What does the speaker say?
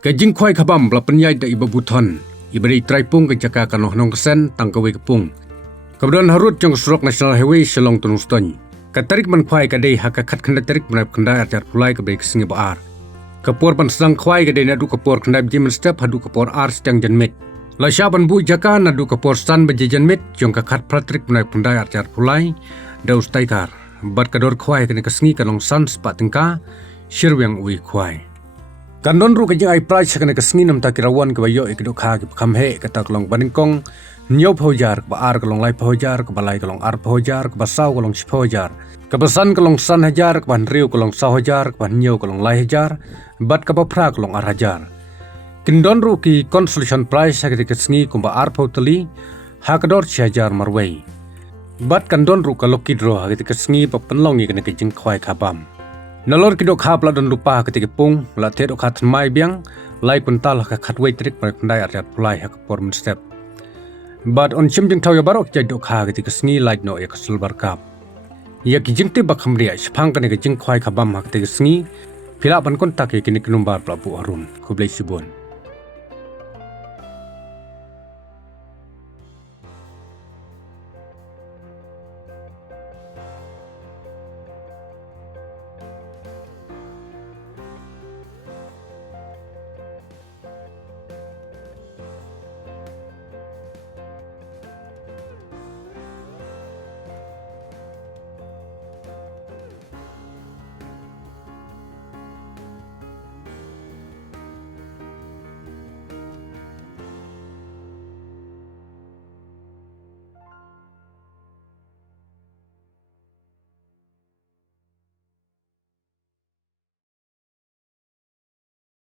Ke jingkhwai khabam bla penyai da iba buton. Iberi traipung ke jaka kanoh nong kesen tang kawe kepung. Kemudian harut jong surok National Highway selong tunung stony. Katarik man khwai kadai hakakat kanda tarik menap kanda arjar pulai ke beri kesingi baar. Kapor pan sedang khwai kadai nadu kapor kanda jimen step hadu kapor ar sedang janmit. Lasyaban bu jaka nadu kapor stan beje janmit jong kakat pratrik menap kanda arjar pulai daus taikar. Bat kador khwai kene kesingi kanong san sepat tingka sirwang ui khwai. Kandon ru kajing ai price kene kesingi nam takirawan ke bayo ikidok ha ke kamhe kata kelong baningkong nyau phojar ke ar kelong lai phojar ke balai kelong ar phojar ke basau kelong phojar ke basan kelong san hajar ke ban riu kelong sau hajar ke ban nyau kelong lai hajar bat ke bapra kelong ar hajar. Kindon ru ki consolation price kene kesingi kumba ar photeli ha kador hajar marwei. Bat kandon ru kaloki dro ha kene kesingi papenlong kene kejing khwai khabam. Nalor kidok hap la don lupa ketika pung la tet okat mai biang lai puntal ka khatwei trik pai pandai arjat pulai ha kapor men step. But on chimjing tau ya barok jai dok ha ketika sngi lai no ya kasulbar kap. Ya ki jingte bakham ria spang kane ke jingkhwai khabam ha ketika sngi pila ban kontak ya kini kenumbar pelabu harun kublai sibun.